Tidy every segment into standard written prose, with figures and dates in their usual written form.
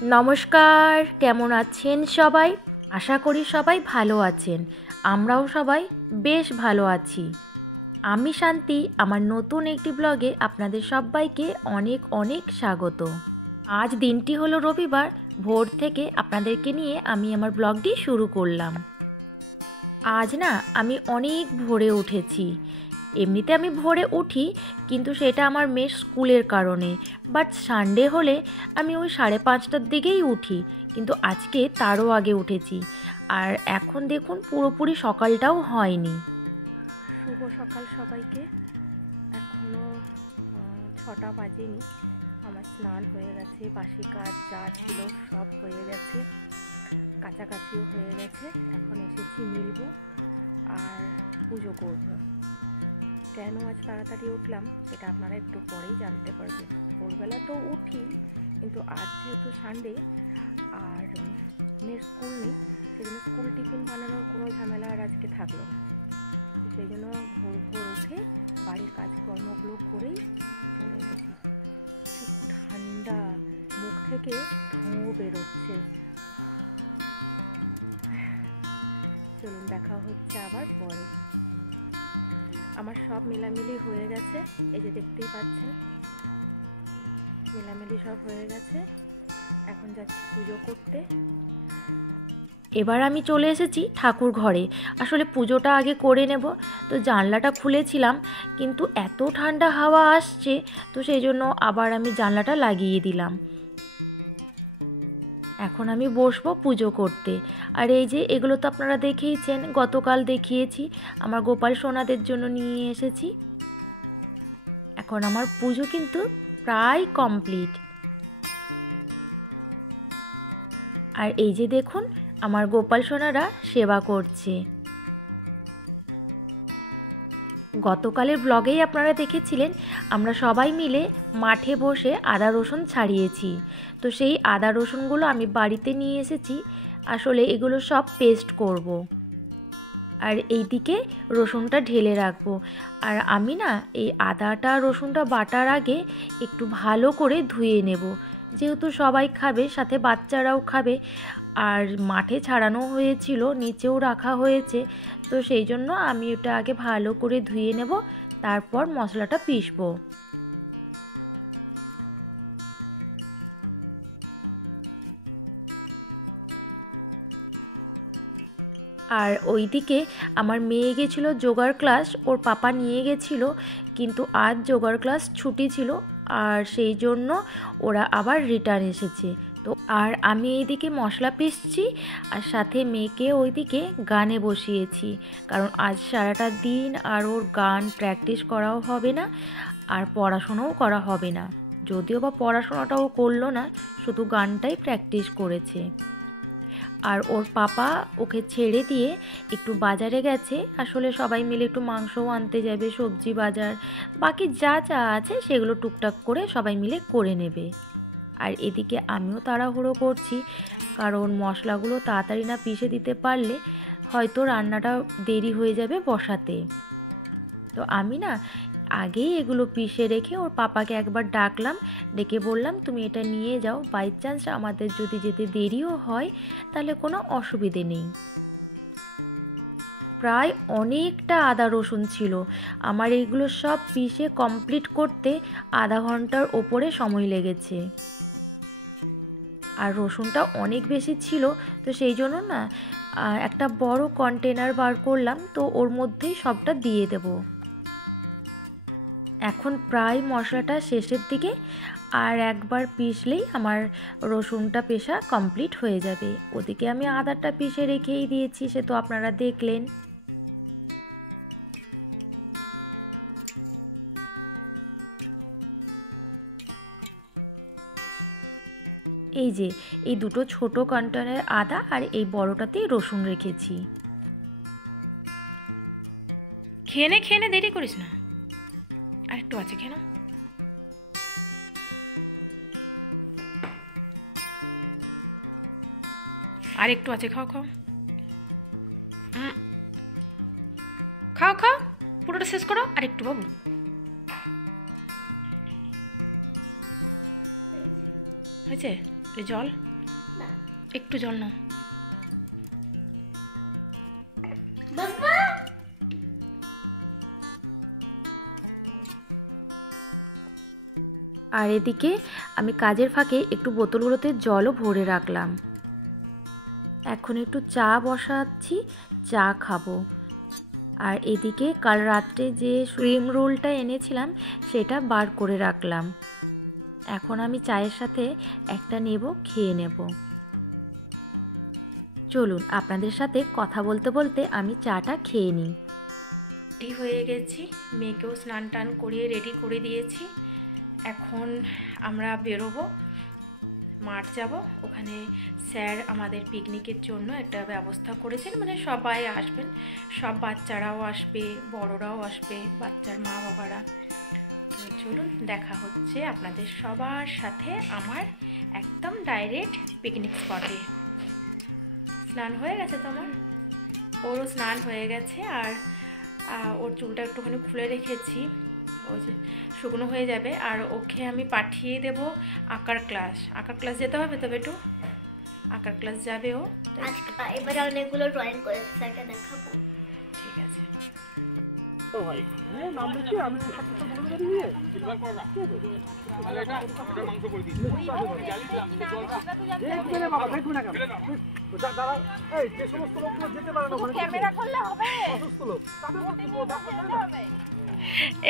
নমস্কার, কেমন আছেন সবাই? আশা করি সবাই ভালো আছেন। আমরাও সবাই বেশ ভালো আছি। আমি শান্তি, আমার নতুন একটি ব্লগে আপনাদের সবাইকে অনেক অনেক স্বাগত। আজ দিনটি হলো রবিবার। ভোর থেকে আপনাদেরকে নিয়ে আমি আমার ব্লগটি শুরু করলাম। আজ না আমি অনেক ভোরে উঠেছি। এমনিতে আমি ভোরে উঠি, কিন্তু সেটা আমার মেয়ের স্কুলের কারণে। বাট সানডে হলে আমি ওই 5:30টার দিকেই উঠি, কিন্তু আজকে তারও আগে উঠেছি। আর এখন দেখুন পুরোপুরি সকালটাও হয়নি। শুভ সকাল সবাইকে। এখনও 6টা বাজেনি। আমার স্নান হয়ে গেছে, বাসি কাজ যা ছিল সব হয়ে গেছে, কাছাকাছিও হয়ে গেছে। এখন এসেছি মিলবো আর পুজো করব। কেন আজ তাড়াতাড়ি উঠলাম সেটা আপনারা একটু পরেই জানতে পারবেন। ভোরবেলা তো উঠি, কিন্তু আজ যেহেতু সানডে আর মেয়ের স্কুল নেই, সেজন্য স্কুল টিফিন বানানোর কোনো ঝামেলা আর আজকে থাকলো না। সেই জন্য ভোর ভোর উঠে বাড়ির কাজকর্মগুলো করেই চলে এসেছি। খুব ঠান্ডা, মুখ থেকে ধোঁয়া বেরোচ্ছে। চলুন, দেখা হচ্ছে আবার পরে। আমার সব মেলামেলি হয়ে গেছে, এই যে দেখতেই পাচ্ছেন, মেলামেলি সব হয়ে গেছে। এখন যাচ্ছি পুজো করতে। এবার আমি চলে এসেছি ঠাকুর ঘরে। আসলে পুজোটা আগে করে নেব, তো জানলাটা খুলেছিলাম, কিন্তু এত ঠান্ডা হাওয়া আসছে, তো সেই জন্য আবার আমি জানলাটা লাগিয়ে দিলাম। এখন আমি বসবো পুজো করতে। আর এই যে এগুলো তো আপনারা দেখেইছেন, গতকাল দেখিয়েছি, আমার গোপাল সোনাদের জন্য নিয়ে এসেছি। এখন আমার পুজো কিন্তু প্রায় কমপ্লিট। আর এই যে দেখুন, আমার গোপাল সোনারা সেবা করছে। গতকালের ব্লগেই আপনারা দেখেছিলেন আমরা সবাই মিলে মাঠে বসে আদা রসুন ছাড়িয়েছি। তো সেই আদা রসুনগুলো আমি বাড়িতে নিয়ে এসেছি। আসলে এগুলো সব পেস্ট করব। আর এই দিকে রসুনটা ঢেলে রাখবো। আর আমি না এই আদাটা রসুনটা বাটার আগে একটু ভালো করে ধুয়ে নেব, যেহেতু সবাই খাবে, সাথে বাচ্চারাও খাবে। আর মাঠে ছাড়ানো হয়েছিল, নিচেও রাখা হয়েছে, তো সেই জন্য আমি ওটা আগে ভালো করে ধুয়ে নেব, তারপর মশলাটা পিষবো। আর ওইদিকে আমার মেয়ে গেছিলো যোগার ক্লাস, ওর পাপা নিয়ে গেছিলো, কিন্তু আজ যোগার ক্লাস ছুটি ছিল, আর সেই জন্য ওরা আবার রিটার্ন এসেছে। তো আর আমি এইদিকে মশলা পিষছি, আর সাথে মেয়েকে ওইদিকে গানে বসিয়েছি, কারণ আজ সারাটা দিন আর ওর গান প্র্যাকটিস করাও হবে না, আর পড়াশোনাও করা হবে না। যদিও বা পড়াশোনাটাও করলো না, শুধু গানটাই প্র্যাকটিস করেছে। আর ওর পাপা ওকে ছেড়ে দিয়ে একটু বাজারে গেছে। আসলে সবাই মিলে একটু মাংসও আনতে যাবে, সবজি বাজার, বাকি যা যা আছে সেগুলো টুকটাক করে সবাই মিলে করে নেবে। আর এদিকে আমিও তাড়াহুড়ো করছি, কারণ মশলাগুলো তাড়াতাড়ি না পিষে দিতে পারলে হয়তো রান্নাটা দেরি হয়ে যাবে বসাতে। তো আমি না আগেই এগুলো পিষে রেখে ওর পাপাকে একবার ডাকলাম, ডেকে বললাম তুমি এটা নিয়ে যাও, বাই চান্স আমাদের যদি যেতে দেরিও হয় তাহলে কোনো অসুবিধে নেই। প্রায় অনেকটা আদা রসুন ছিল, আমার এইগুলো সব পিষে কমপ্লিট করতে আধা ঘন্টার ওপরে সময় লেগেছে। আর রসুনটা অনেক বেশি ছিল, তো সেই জন্য না একটা বড় কন্টেনার বার করলাম, তো ওর মধ্যেই সবটা দিয়ে দেবো। এখন প্রায় মশলাটা শেষের দিকে, আর একবার পিষলেই আমার রসুনটা পেষা কমপ্লিট হয়ে যাবে। ওদিকে আমি আদাটা পিষে রেখেই দিয়েছি, সে তো আপনারা দেখলেন। এই যে এই দুটো ছোট কন্টেনারে আদা আর এই বড়টাতেই রসুন রেখেছি। খেয়ে নে, দেরি করিস না, আর একটু আছে, খেয়ে না। আর একটু আছে, খাও খাও, খাও খাও, পুরোটা শেষ করো, আর একটু বাবু। হয়েছে জল। একটু জল নাও। আর এদিকে আমি কাজের ফাঁকে একটু বোতলগুলোতে জলও ভরে রাখলাম। এখন একটু চা বসাচ্ছি, চা খাবো। আর এদিকে কাল রাত্রে যে ক্রিম রোলটা এনেছিলাম সেটা বার করে রাখলাম। এখন আমি চায়ের সাথে একটা নেব, খেয়ে নেব। চলুন আপনাদের সাথে কথা বলতে বলতে আমি চাটা খেয়ে নিই। রেডি হয়ে গেছি, মেয়েকেও স্নান টান করিয়ে রেডি করে দিয়েছি। এখন আমরা বেরোবো, মাঠ যাব। ওখানে স্যার আমাদের পিকনিকের জন্য একটা ব্যবস্থা করেছেন, মানে সবাই আসবেন, সব বাচ্চারাও আসবে, বড়রাও আসবে, বাচ্চার মা বাবারা। তো চলুন দেখা হচ্ছে আপনাদের সবার সাথে আমার একদম ডাইরেক্ট পিকনিক স্পটে। স্নান হয়ে গেছে তোমার? ওরও স্নান হয়ে গেছে। আর ওর চুলটা একটুখানি খুলে রেখেছি, ওই যে শুকনো হয়ে যাবে। আর ওকে আমি পাঠিয়ে দেব আঁকার ক্লাস যেতে হবে, তবে একটু আঁকার ক্লাস যাবে ও। এবার অনেকগুলো ড্রয়িং করেছি, স্যারকে দেখাবো। ঠিক আছে।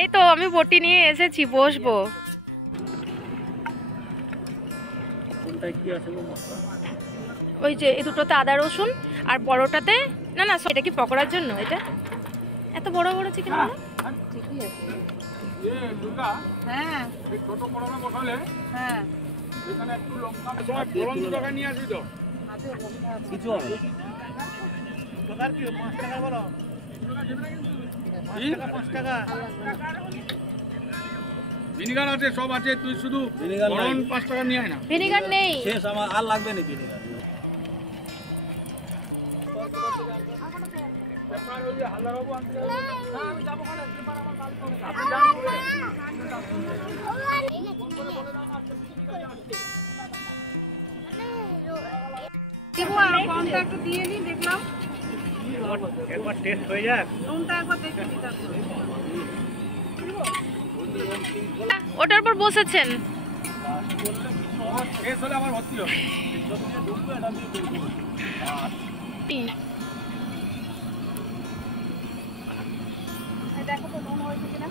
এই তো আমি বটি নিয়ে এসেছি, বসবো। ওই যে এই দুটোতে আদা রসুন, আর বড়টাতে না না, এটা কি পকোড়ার জন্য? এটা এত বড় বড় চিকেন গুলো ঠিকই আছে। হ্যাঁ ছোট কড়াইতে বসালে, হ্যাঁ এখানে একটু লঙ্কা গরম টাকা নিয়ে আসবি তো, কিছু হবে টাকার কি 5 টাকা বলো, 5 টাকা ভিনেগার আছে, সব আছে, তুই শুধু গরম 5 টাকা নিয়ে আয় না। ভিনেগার নেই, শেষ, আমার আর লাগবে না ভিনেগার। ওটার পর বসেছেন। দেখো তো নুন হয়েছে কিনা।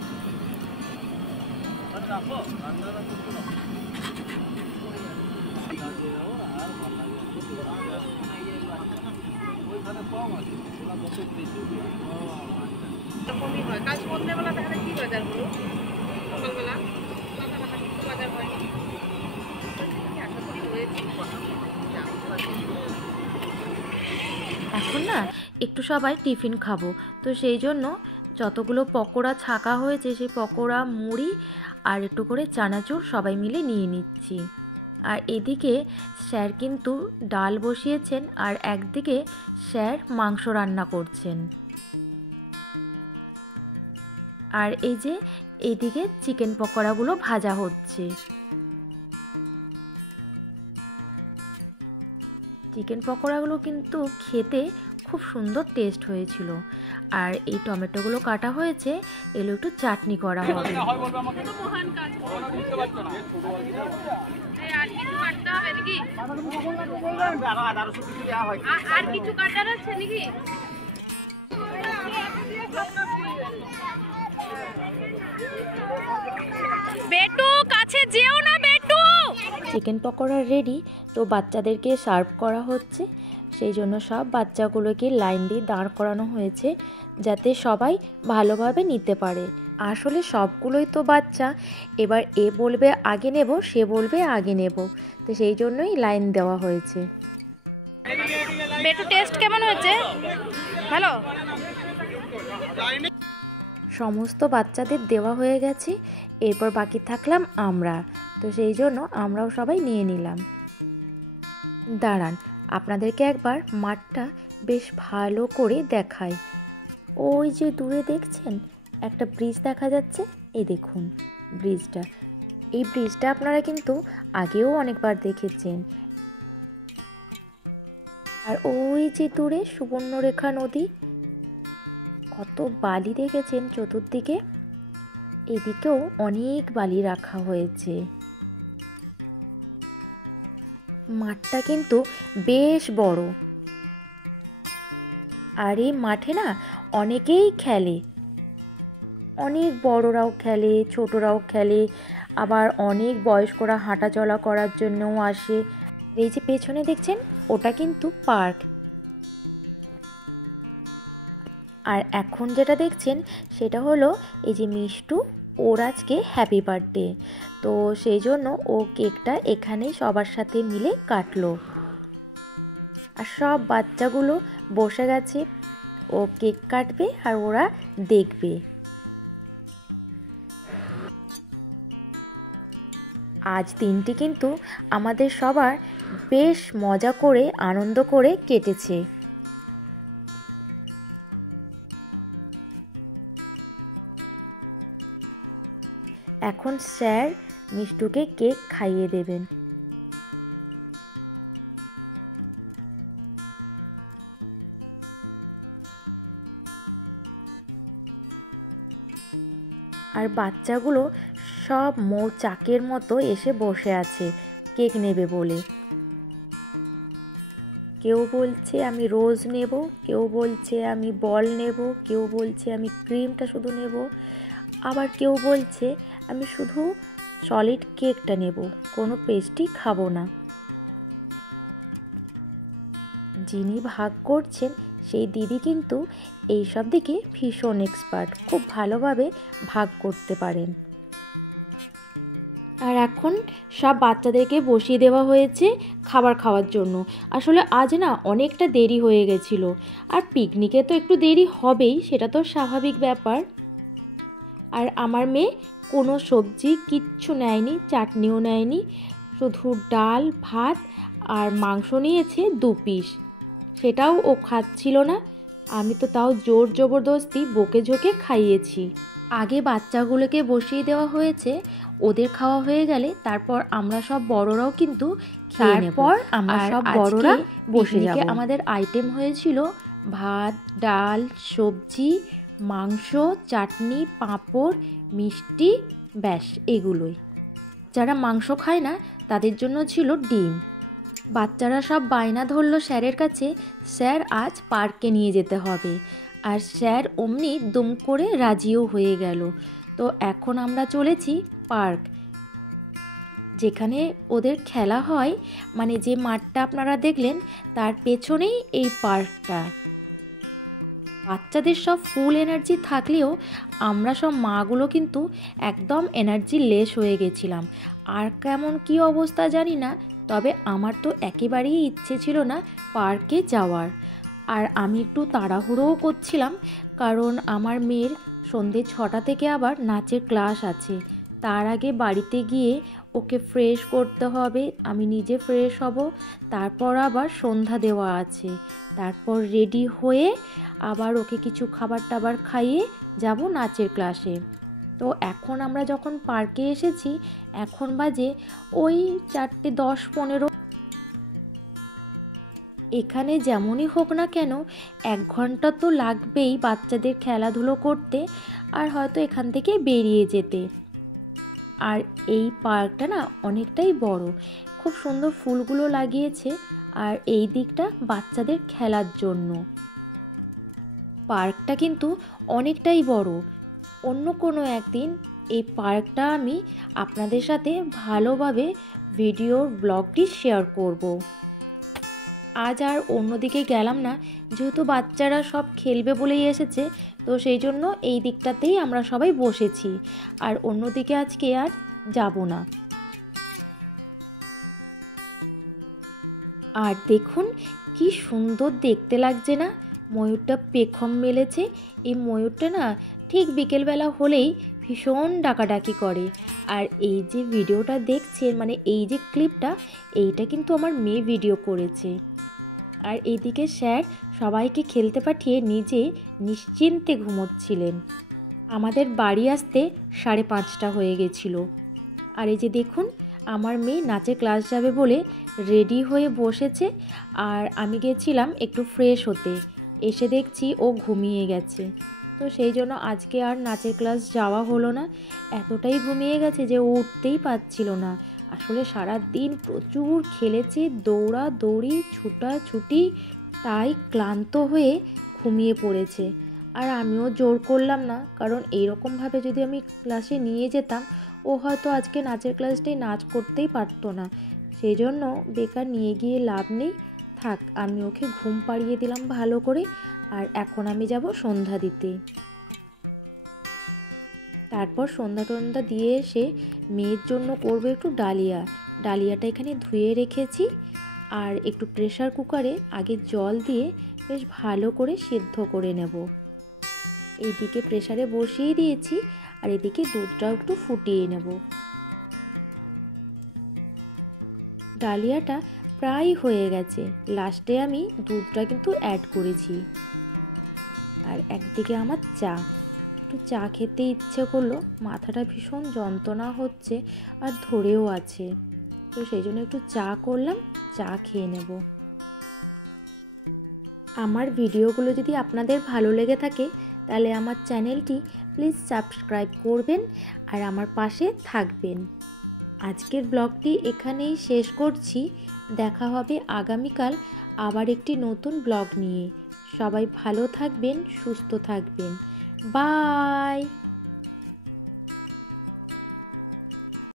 কাল সন্ধ্যেবেলা তাহলে কি বাজার হলো? সকালবেলা বাজার হয়নি, এখন না একটু সবাই টিফিন খাবো, তো সেই জন্য যতগুলো পকোড়া ছাকা হয়েছে সেই পকোড়া, মুড়ি আর একটু করে চানাচুর সবাই মিলে নিয়ে নিচ্ছি। আর এদিকে স্যার কিন্তু ডাল বসিয়েছেন, আর একদিকে স্যার মাংস রান্না করছেন। আর এই যে এইদিকে চিকেন পকোড়াগুলো ভাজা হচ্ছে। চিকেন পকোড়াগুলো কিন্তু খেতে খুব সুন্দর টেস্ট হয়েছিল। আর এই টমেটোগুলো কাটা হয়েছে, এগুলো একটু চাটনি করা হবে। আর কিছু কাটার আছে নাকি? বেটু কাছে যেও না বেটু। চিকেন পকোড়া রেডি, তো বাচ্চাদেরকে সার্ভ করা হচ্ছে। সেই জন্য সব বাচ্চাগুলোকে লাইন দিয়ে দাঁড় করানো হয়েছে, যাতে সবাই ভালোভাবে নিতে পারে। আসলে সবগুলোই তো বাচ্চা, এবার এ বলবে আগে নেব, সে বলবে আগে নেব, তো সেই জন্যই লাইন দেওয়া হয়েছে। বেটু টেস্ট কেমন হয়েছে? ভালো। সমস্ত বাচ্চাদের দেওয়া হয়ে গেছে, এরপর বাকি থাকলাম আমরা, তো সেই জন্য আমরাও সবাই নিয়ে নিলাম। দাঁড়ান আপনাদেরকে একবার মাঠটা বেশ ভালো করে দেখাই। ওই যে দূরে দেখছেন একটা ব্রিজ দেখা যাচ্ছে, এই দেখুন ব্রিজটা। এই ব্রিজটা আপনারা কিন্তু আগেও অনেকবার দেখেছেন। আর ওই যে দূরে সুবর্ণরেখা নদী, কত বালি দেখেছেন চতুর্দিকে, এদিকেও অনেক বালি রাখা হয়েছে। মাঠটা কিন্তু বেশ বড়, আর এই মাঠে না অনেকেই খেলে, অনেক বড়রাও খেলে, ছোটরাও খেলে, আবার অনেক বয়স্করা হাঁটাচলা করার জন্যও আসে। এই যে পেছনে দেখছেন ওটা কিন্তু পার্ক। আর এখন যেটা দেখছেন সেটা হলো এই যে মিষ্টু, ওর আজকে হ্যাপি বার্থডে, তো সেই জন্য ও কেকটা এখানেই সবার সাথে মিলে কাটলো। আর সব বাচ্চাগুলো বসে গেছে, ও কেক কাটবে আর ওরা দেখবে। আজ দিনটি কিন্তু আমাদের সবার বেশ মজা করে আনন্দ করে কেটেছে। এখন স্যার মিষ্টুকে কেক খাইয়ে দেবেন। আর বাচ্চাগুলো সব মৌচাকের মতো এসে বসে আছে কেক নেবে বলে। কেউ বলছে আমি রোজ নেব, কেউ বলছে আমি বল নেব, কেউ বলছে আমি ক্রিমটা শুধু নেব, আবার কেউ বলছে আমি শুধু সলিড কেকটা নেব, কোনো পেস্ট্রি খাবো না। যিনি ভাগ করছেন সেই দিদি কিন্তু এইসব দিকে ভীষণ এক্সপার্ট, খুব ভালোভাবে ভাগ করতে পারেন। আর এখন সব বাচ্চাদেরকে বসিয়ে দেওয়া হয়েছে খাবার খাওয়ার জন্য। আসলে আজ না অনেকটা দেরি হয়ে গেছিলো, আর পিকনিকে তো একটু দেরি হবেই, সেটা তো স্বাভাবিক ব্যাপার। আর আমার মেয়ে কোনো সবজি কিচ্ছু নেয়নি, চাটনিও নেয়নি, শুধু ডাল ভাত আর মাংস নিয়েছে 2 পিস, সেটাও ও খাচ্ছিল না। আমি তো তাও জোর জবরদস্তি বকে ঝোঁকে খাইয়েছি। আগে বাচ্চাগুলোকে বসিয়ে দেওয়া হয়েছে, ওদের খাওয়া হয়ে গেলে তারপর আমরা সব বড়রাও কিন্তু খেয়ে নেব। তারপর আমরা সব বড়রা বসে যাব। আমাদের আইটেম হয়েছিল ভাত, ডাল, সবজি, মাংস, চাটনি, পাঁপড়, মিষ্টি, ব্যাস এগুলোই। যারা মাংস খায় না তাদের জন্য ছিল ডিম। বাচ্চারা সব বায়না ধরলো স্যারের কাছে, স্যার আজ পার্কে নিয়ে যেতে হবে। আর স্যার অমনি দুম করে রাজিও হয়ে গেল। তো এখন আমরা চলেছি পার্ক, যেখানে ওদের খেলা হয়, মানে যে মাঠটা আপনারা দেখলেন তার পেছনেই এই পার্কটা। বাচ্চাদের সব ফুল এনার্জি থাকলেও আমরা সব মাগুলো কিন্তু একদম এনার্জি লেস হয়ে গেছিলাম। আর কেমন কি অবস্থা জানি না, তবে আমার তো একেবারেই ইচ্ছে ছিল না পার্কে যাওয়ার। আর আমি একটু তাড়াহুড়োও করছিলাম, কারণ আমার মেয়ের সন্ধে 6টা থেকে আবার নাচের ক্লাস আছে। তার আগে বাড়িতে গিয়ে ওকে ফ্রেশ করতে হবে, আমি নিজে ফ্রেশ হব, তারপর আবার সন্ধ্যা দেওয়া আছে, তারপর রেডি হয়ে আবার ওকে কিছু খাবার টাবার খাইয়ে যাব নাচের ক্লাসে। তো এখন আমরা যখন পার্কে এসেছি, এখন বাজে ওই 4:10-15। এখানে যেমনই হোক না কেন 1 ঘন্টা তো লাগবেই বাচ্চাদের খেলাধুলো করতে, আর হয়তো এখান থেকে বেরিয়ে যেতে। আর এই পার্কটা না অনেকটাই বড়, খুব সুন্দর ফুলগুলো লাগিয়েছে, আর এই দিকটা বাচ্চাদের খেলার জন্য। পার্কটা কিন্তু অনেকটাই বড়। অন্য কোনো একদিন এই পার্কটা আমি আপনাদের সাথে ভালোভাবে ভিডিওর ব্লগটি শেয়ার করব। আজ আর অন্যদিকে গেলাম না, যেহেতু বাচ্চারা সব খেলবে বলেই এসেছে, তো সেই জন্য এই দিকটাতেই আমরা সবাই বসেছি, আর অন্যদিকে আজকে আর যাব না। আর দেখুন কি সুন্দর দেখতে লাগছে না, ময়ূরটা পেখম মেলেছে। এই ময়ূরটা না ঠিক বিকেলবেলা হলেই ভীষণ ডাকাডাকি করে। আর এই যে ভিডিওটা দেখছেন, মানে এই যে ক্লিপটা, এইটা কিন্তু আমার মেয়ে ভিডিও করেছে। আর এইদিকে স্যার সবাইকে খেলতে পাঠিয়ে নিজে নিশ্চিন্তে ঘুমোচ্ছিলেন। আমাদের বাড়ি আসতে 5:30 হয়ে গেছিল। আর এই যে দেখুন আমার মেয়ে নাচের ক্লাস যাবে বলে রেডি হয়ে বসেছে, আর আমি গেছিলাম একটু ফ্রেশ হতে। এসে দেখছি ও ঘুমিয়ে গেছে। তো সেই জন্য আজকে আর নাচের ক্লাস যাওয়া হলো না। এতটাই ঘুমিয়ে গেছে যে ও উঠতেই পারছিল না। আসলে সারা দিন প্রচুর খেলেছে, দৌড়াদৌড়ি ছুটাছুটি, তাই ক্লান্ত হয়ে ঘুমিয়ে পড়েছে। আর আমিও জোর করলাম না, কারণ এইরকমভাবে যদি আমি ক্লাসে নিয়ে যেতাম ও হয়তো আজকে নাচের ক্লাসটাই নাচ করতেই পারতো না। সেই জন্য বেকার নিয়ে গিয়ে লাভ নেই, থাক, আমি ওকে ঘুম পাড়িয়ে দিলাম ভালো করে। আর এখন আমি যাব সন্ধ্যা দিতে। তারপর সন্ধ্যা টন্ধ্যা দিয়ে এসে মেয়ের জন্য করবো একটু ডালিয়া। ডালিয়াটা এখানে ধুয়ে রেখেছি, আর একটু প্রেসার কুকারে আগে জল দিয়ে বেশ ভালো করে সিদ্ধ করে নেব। এইদিকে প্রেসারে বসিয়ে দিয়েছি, আর এদিকে দুধটাও একটু ফুটিয়ে নেব। ডালিয়াটা প্রায় হয়ে গেছে, লাস্টে আমি দুধটা কিন্তু অ্যাড করেছি। আর একদিকে আমার চা, একটু চা খেতে ইচ্ছে করলো, মাথাটা ভীষণ যন্ত্রণা হচ্ছে আর ধরেও আছে, তো সেই জন্য একটু চা করলাম, চা খেয়ে নেব। আমার ভিডিওগুলো যদি আপনাদের ভালো লেগে থাকে তাহলে আমার চ্যানেলটি প্লিজ সাবস্ক্রাইব করবেন আর আমার পাশে থাকবেন। আজকের ব্লগটি এখানেই শেষ করছি। দেখা হবে আগামীকাল আবার একটি নতুন ব্লগ নিয়ে। সবাই ভালো থাকবেন, সুস্থ থাকবেন। বাই।